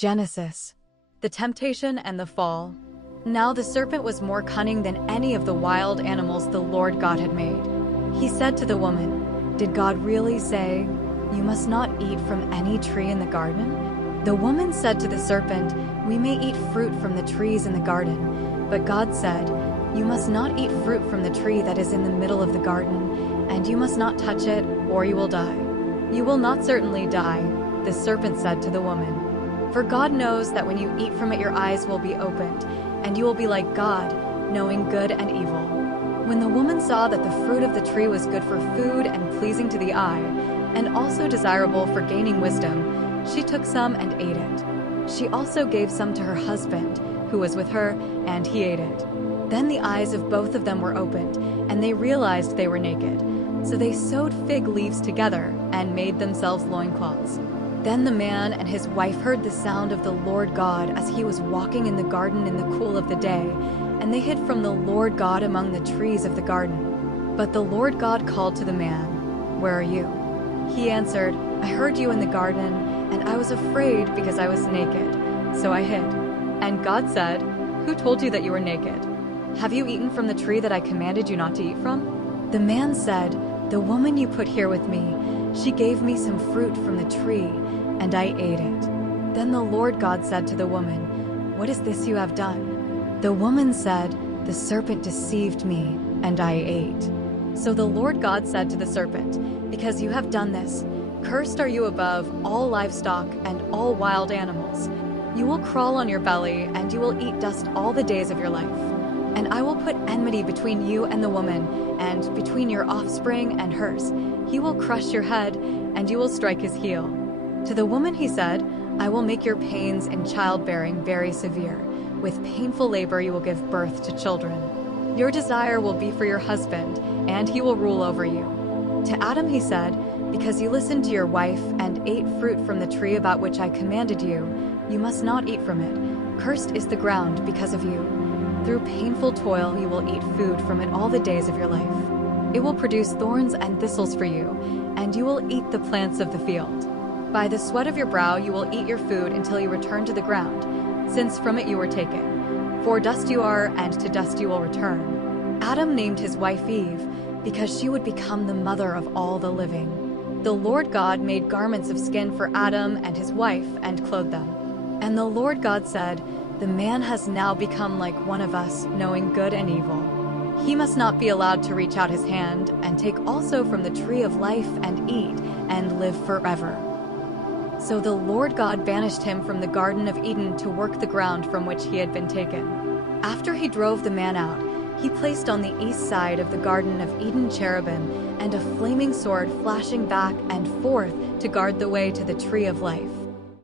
Genesis. The temptation and the fall. Now the serpent was more cunning than any of the wild animals the Lord God had made. He said to the woman, "Did God really say, 'You must not eat from any tree in the garden'?" The woman said to the serpent, "We may eat fruit from the trees in the garden." But God said, "You must not eat fruit from the tree that is in the middle of the garden, and you must not touch it, or you will die." "You will not certainly die," the serpent said to the woman. "For God knows that when you eat from it your eyes will be opened, and you will be like God, knowing good and evil." When the woman saw that the fruit of the tree was good for food and pleasing to the eye, and also desirable for gaining wisdom, she took some and ate it. She also gave some to her husband, who was with her, and he ate it. Then the eyes of both of them were opened, and they realized they were naked. So they sewed fig leaves together and made themselves loincloths. Then the man and his wife heard the sound of the Lord God as he was walking in the garden in the cool of the day, and they hid from the Lord God among the trees of the garden. But the Lord God called to the man, "Where are you?" He answered, "I heard you in the garden, and I was afraid because I was naked, so I hid." And God said, "Who told you that you were naked? Have you eaten from the tree that I commanded you not to eat from?" The man said, "The woman you put here with me, she gave me some fruit from the tree, and I ate it." Then the Lord God said to the woman, "What is this you have done?" The woman said, "The serpent deceived me, and I ate." So the Lord God said to the serpent, "Because you have done this, cursed are you above all livestock and all wild animals. You will crawl on your belly, and you will eat dust all the days of your life. And I will put enmity between you and the woman, and between your offspring and hers. He will crush your head, and you will strike his heel." To the woman he said, "I will make your pains in childbearing very severe. With painful labor you will give birth to children. Your desire will be for your husband, and he will rule over you." To Adam he said, "Because you listened to your wife and ate fruit from the tree about which I commanded you, you must not eat from it. Cursed is the ground because of you. Through painful toil you will eat food from it all the days of your life. It will produce thorns and thistles for you, and you will eat the plants of the field. By the sweat of your brow you will eat your food until you return to the ground, since from it you were taken. For dust you are, and to dust you will return." Adam named his wife Eve, because she would become the mother of all the living. The Lord God made garments of skin for Adam and his wife and clothed them. And the Lord God said, "The man has now become like one of us, knowing good and evil. He must not be allowed to reach out his hand and take also from the tree of life and eat and live forever." So the Lord God banished him from the Garden of Eden to work the ground from which he had been taken. After he drove the man out, he placed on the east side of the Garden of Eden cherubim and a flaming sword flashing back and forth to guard the way to the tree of life.